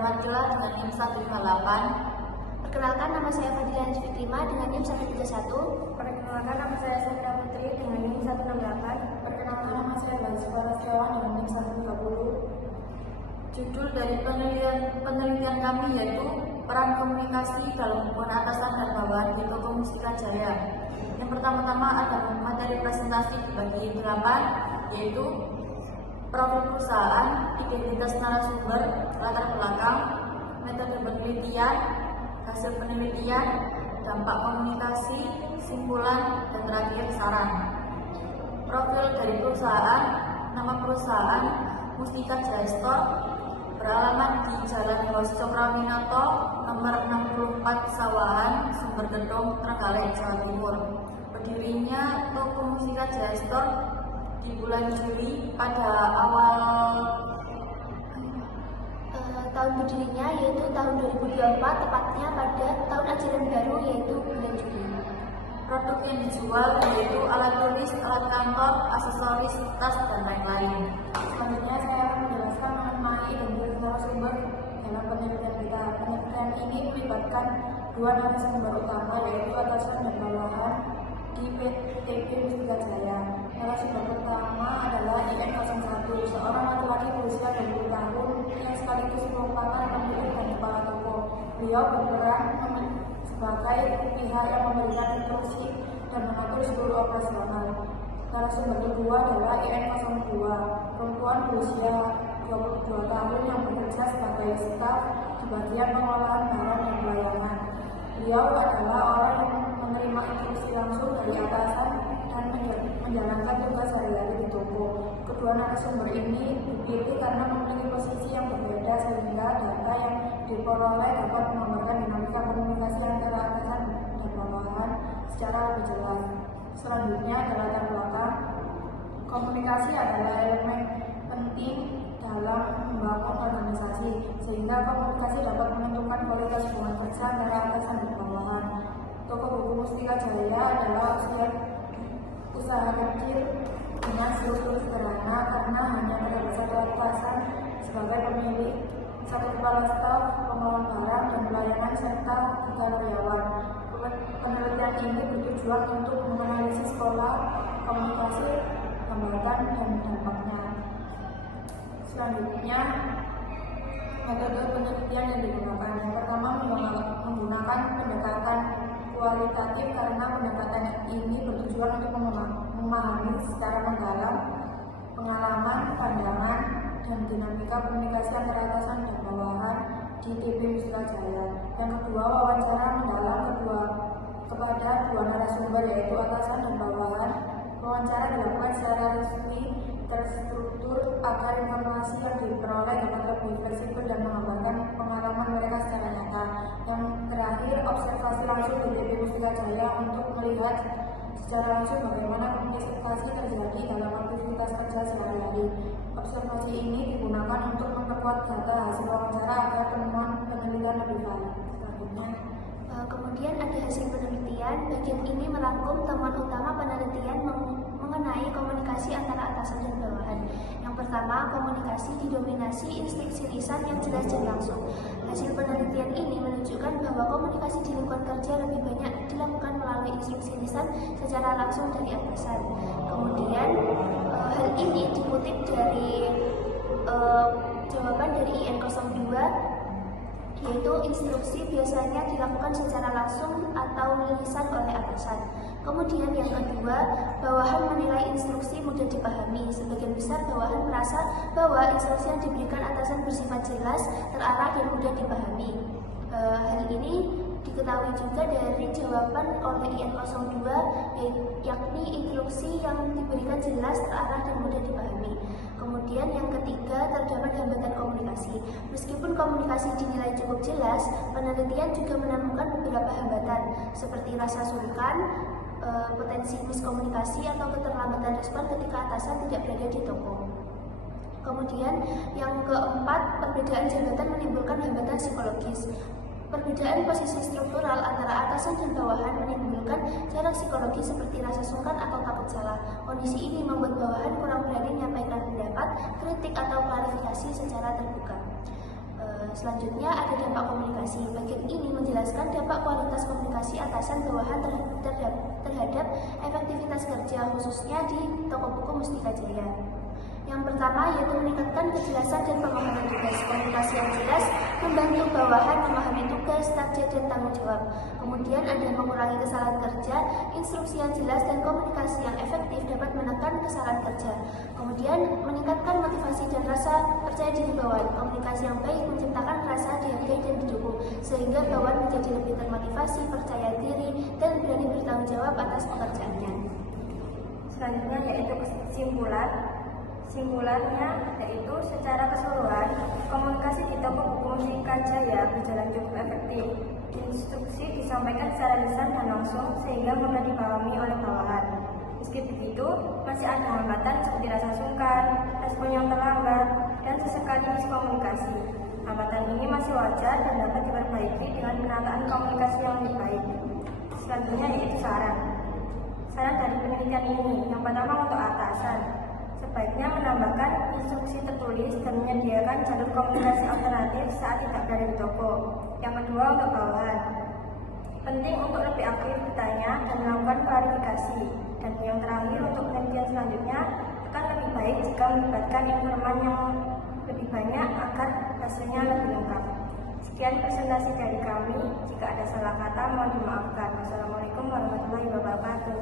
Rahmatillah dengan NIM 158. Perkenalkan, nama saya Fadila Fikrima dengan NIM 131. Perkenalkan, nama saya Sandra Putri dengan NIM 168. Perkenalkan, nama saya Laksmana Setiawan dengan NIM 130. Judul dari penelitian kami yaitu peran komunikasi dalam hubungan atasan dan bawahan di Toko Mustika Jaya. Yang pertama-tama ada materi presentasi dibagi 8, yaitu profil perusahaan, identitas narasumber, latar belakang, metode penelitian, hasil penelitian, dampak komunikasi, simpulan, dan terakhir saran. Profil dari perusahaan, nama perusahaan Mustika Jaya Store, beralamat di Jalan Hos Cokrawinoto, nomor 64 Sawahan, Sumber Gedong, Trenggalek, Jawa Timur. Berdirinya Toko Mustika Jaya Store di bulan Juli pada awal Tahun berdirinya yaitu tahun 2024, tepatnya pada tahun ajaran baru yaitu bulan Juli. Produk yang dijual yaitu alat tulis, alat kantor, aksesoris, tas, dan lain-lain. Selanjutnya saya akan menjelaskan mengenai identitas narasumber dalam penelitian kita. Penelitian ini melibatkan dua narasumber utama, yaitu atasan dan bawahan di PTB Mustika Jaya. Narasumber pertama adalah IN01, seorang laki-laki berusia 20 tahun yang sekaligus merupakan pemilik dan kepala toko. Beliau berperan sebagai pihak yang memberikan instruksi dan mengatur seluruh operasional. Narasumber kedua adalah IN02, perempuan berusia 22 tahun yang bekerja sebagai staf di bagian pengolahan barang dan pelayanan. Beliau adalah orang yang menerima instruksi langsung dari atasan dan menjalankan tugas sehari-hari di toko. Kedua narasumber ini dipilih karena memiliki posisi yang berbeda sehingga data yang diperoleh dapat menggambarkan dinamika komunikasi antara atasan dan bawahan secara lebih jelas. Selanjutnya adalah latar belakang. Komunikasi adalah elemen penting dalam membangun organisasi, sehingga komunikasi dapat menentukan kualitas hubungan kerja antara atasan dan bawahan. Toko buku Mustika Jaya adalah usaha kecil dengan struktur sederhana karena hanya terdapat satu atasan sebagai pemilik, satu kepala staf, pengelola barang dan pelayanan, serta 3 karyawan. Penelitian ini bertujuan untuk menganalisis pola komunikasi, hambatan, dan dampaknya. Selanjutnya, metode penelitian yang digunakan. Yang pertama, menggunakan pendekatan kualitatif karena pendekatan ini bertujuan untuk memahami secara mendalam pengalaman, pandangan, dan dinamika komunikasi antara atasan dan bawahan di TB Mustika Jaya. Yang kedua, wawancara mendalam kepada dua narasumber yaitu atasan dan bawahan. Wawancara dilakukan secara resmi, terstruktur agar informasi yang diperoleh dapat lebih fleksibel dan menggambarkan pengalaman mereka secara nyata. Yang terakhir, observasi langsung di TB Mustika Jaya untuk melihat secara langsung bagaimana komunikasi terjadi dalam aktivitas kerja sehari-hari. Observasi ini digunakan untuk memperkuat data hasil wawancara agar temuan penelitian lebih valid. Selanjutnya, Kemudian ada hasil penelitian. Bagian ini merangkum temuan utama penelitian mengenai komunikasi antara atasan dan bawahan. Yang pertama, komunikasi didominasi instruksi lisan yang jelas dan langsung. Hasil penelitian ini menunjukkan bahwa komunikasi di lingkungan kerja lebih banyak dilakukan melalui instruksi lisan secara langsung dari atasan. Kemudian hal ini dikutip dari jawaban dari IN02, yaitu instruksi biasanya dilakukan secara langsung atau lisan oleh atasan. Kemudian yang kedua, bawahan menilai instruksi mudah dipahami. Sebagian besar bawahan merasa bahwa instruksi yang diberikan atasan bersifat jelas, terarah, dan mudah dipahami. Hal ini diketahui juga dari jawaban oleh IN02, yakni instruksi yang diberikan jelas, terarah, dan mudah dipahami. Kemudian yang ketiga, terdapat hambatan komunikasi. Meskipun komunikasi dinilai cukup jelas, penelitian juga menemukan beberapa hambatan seperti rasa sungkan, potensi miskomunikasi, atau keterlambatan respon ketika atasan tidak berada di toko. Kemudian yang keempat, perbedaan jabatan menimbulkan hambatan psikologis. Perbedaan posisi struktural antara atasan dan bawahan menimbulkan jarak psikologis seperti rasa sungkan atau takut salah. Kondisi ini membuat bawahan kurang berani menyampaikan pendapat, kritik, atau klarifikasi secara terbuka. Selanjutnya ada dampak komunikasi. Bagian ini menjelaskan dampak kualitas komunikasi atasan bawahan terhadap efektivitas kerja, khususnya di toko buku Mustika Jaya. Yang pertama yaitu meningkatkan kejelasan dan pemahaman tugas. Komunikasi yang jelas membantu bawahan memahami tugas, target, dan tanggung jawab. Kemudian ada mengurangi kesalahan kerja. Instruksi yang jelas dan komunikasi yang efektif dapat menekan kesalahan kerja. Kemudian meningkatkan motivasi dan rasa percaya diri bawahan. Komunikasi yang baik menciptakan rasa dihargai dan didukung, sehingga bawahan menjadi lebih termotivasi, percaya diri, dan berani bertanggung jawab atas pekerjaannya. Selanjutnya yaitu kesimpulan. Simpulannya yaitu secara keseluruhan komunikasi di toko buku Mustika Jaya berjalan cukup efektif. Instruksi disampaikan secara lisan dan langsung sehingga mudah dipahami oleh bawahan. Meski begitu, masih ada hambatan seperti rasa sungkan, respon yang terlambat, dan sesekali miskomunikasi. Hambatan ini masih wajar dan dapat diperbaiki dengan penataan komunikasi yang lebih baik. Selanjutnya yaitu saran. Saran dari penelitian ini, yang pertama untuk atasan. Sebaiknya menambahkan instruksi tertulis dan menyediakan jalur komunikasi alternatif saat tidak berada di toko. Yang kedua untuk bawahan. Penting untuk lebih aktif bertanya dan melakukan klarifikasi. Dan yang terakhir untuk penelitian selanjutnya akan lebih baik jika melibatkan informan yang lebih banyak agar hasilnya lebih lengkap. Sekian presentasi dari kami. Jika ada salah kata mohon dimaafkan. Wassalamualaikum warahmatullahi wabarakatuh.